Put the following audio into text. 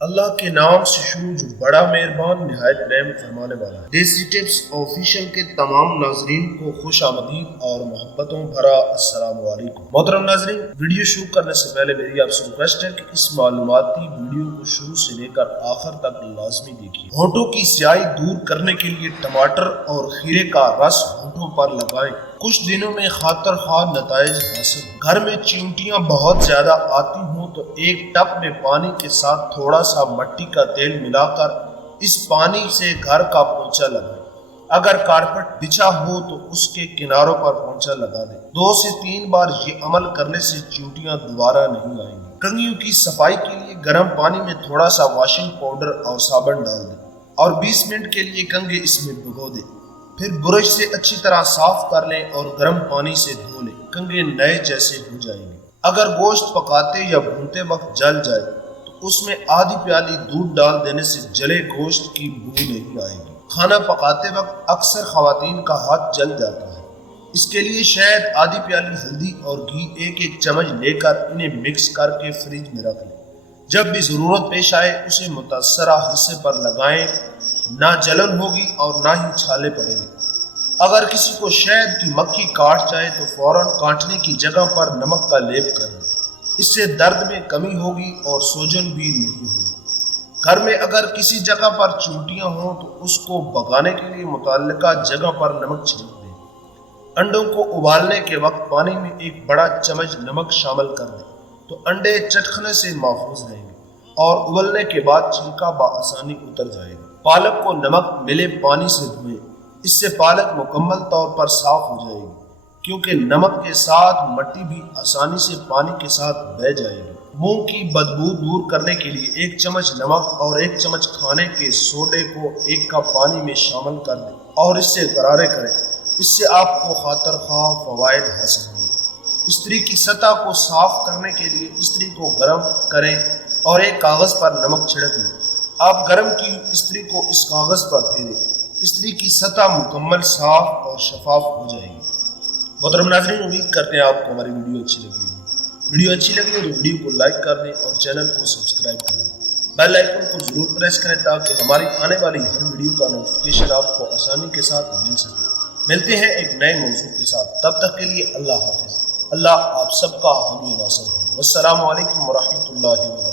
اللہ کے نام سے شروع جو بڑا مہربان نہایت رحم فرمانے والا ہے۔ دیسی ٹپس آفیشیل کے تمام ناظرین کو خوش آمدید اور محبتوں بھرا السلام علیکم۔ محترم ناظرین، ویڈیو شروع کرنے سے پہلے میری آپ سے ریکویسٹ ہے کہ اس معلوماتی ویڈیو کو شروع سے لے کر آخر تک لازمی دیکھیے۔ ہونٹوں کی سیاہی دور کرنے کے لیے ٹماٹر اور کھیرے کا رس ہونٹوں پر لگائیں، کچھ دنوں میں خاطر خواہ نتائج حاصل۔ گھر میں چیونٹیاں بہت زیادہ آتی ہوں تو ایک ٹب میں پانی کے ساتھ تھوڑا سا مٹی کا تیل ملا کر اس پانی سے گھر کا پونچھا لگائیں۔ اگر کارپیٹ بچھا ہو تو اس کے کناروں پر پونچھا لگا دیں۔ 2 سے 3 بار یہ عمل کرنے سے چیونٹیاں دوبارہ نہیں آئیں گی۔ کنگھیوں کی صفائی کے لیے گرم پانی میں تھوڑا سا واشنگ پاؤڈر اور صابن ڈال دیں اور 20 منٹ کے لیے کنگھے اس میں بھگو دیں۔ پھر برش سے اچھی طرح صاف کر لیں اور گرم پانی سے دھو لیں، کنگھے نئے جیسے ہو جائیں گے۔ اگر گوشت پکاتے یا بھونتے وقت جل جائے تو اس میں آدھی پیالی دودھ ڈال دینے سے جلے گوشت کی بو نہیں آئے گی۔ کھانا پکاتے وقت اکثر خواتین کا ہاتھ جل جاتا ہے، اس کے لیے شہد، آدھی پیالی ہلدی اور گھی 1 چمچ لے کر انہیں مکس کر کے فریج میں رکھ لیں۔ جب بھی ضرورت پیش آئے اسے متاثرہ حصے پر لگائیں، نہ جلن ہوگی اور نہ ہی چھالے پڑیں گے۔ اگر کسی کو شہد کی مکھی کاٹ جائے تو فوراً کاٹنے کی جگہ پر نمک کا لیپ کر دیں، اس سے درد میں کمی ہوگی اور سوجن بھی نہیں ہوگی۔ گھر میں اگر کسی جگہ پر چیونٹیاں ہوں تو اس کو بھگانے کے لیے متعلقہ جگہ پر نمک چھڑک دیں۔ انڈوں کو ابالنے کے وقت پانی میں 1 بڑا چمچ نمک شامل کر دیں تو انڈے چٹکنے سے محفوظ رہیں گے اور ابلنے کے بعد چھلکا بآسانی اتر جائے گا۔ پالک کو نمک ملے پانی سے دھوئیں، اس سے پالک مکمل طور پر صاف ہو جائے گی، کیونکہ نمک کے ساتھ مٹی بھی آسانی سے پانی کے ساتھ بہہ جائے گی۔ منہ کی بدبو دور کرنے کے لیے 1 چمچ نمک اور 1 چمچ کھانے کے سوڈے کو 1 کپ پانی میں شامل کر دیں اور اس سے غرارے کریں، اس سے آپ کو خاطر خواہ فوائد حاصل ہوں گے۔ استری کی سطح کو صاف کرنے کے لیے استری کو گرم کریں اور ایک کاغذ پر نمک چھڑک لیں۔ آپ گرم کی استری کو اس کاغذ پر پھیریں، استری کی سطح مکمل صاف اور شفاف ہو جائے گی۔ محترم ناظرین، امید کرتے ہیں آپ کو ہماری ویڈیو اچھی لگی ہوگی۔ ویڈیو اچھی لگی ہو تو ویڈیو کو لائک کر دیں اور چینل کو سبسکرائب کر دیں۔ بیل آئیکن کو ضرور پریس کریں تاکہ ہماری آنے والی ہر ویڈیو کا نوٹیفیکیشن آپ کو آسانی کے ساتھ مل سکے۔ ملتے ہیں ایک نئے موضوع کے ساتھ، تب تک کے لیے اللہ حافظ۔ اللہ آپ سب کا حامی و ناصر ہو۔ والسلام علیکم ورحمۃ اللہ وبرکاتہ۔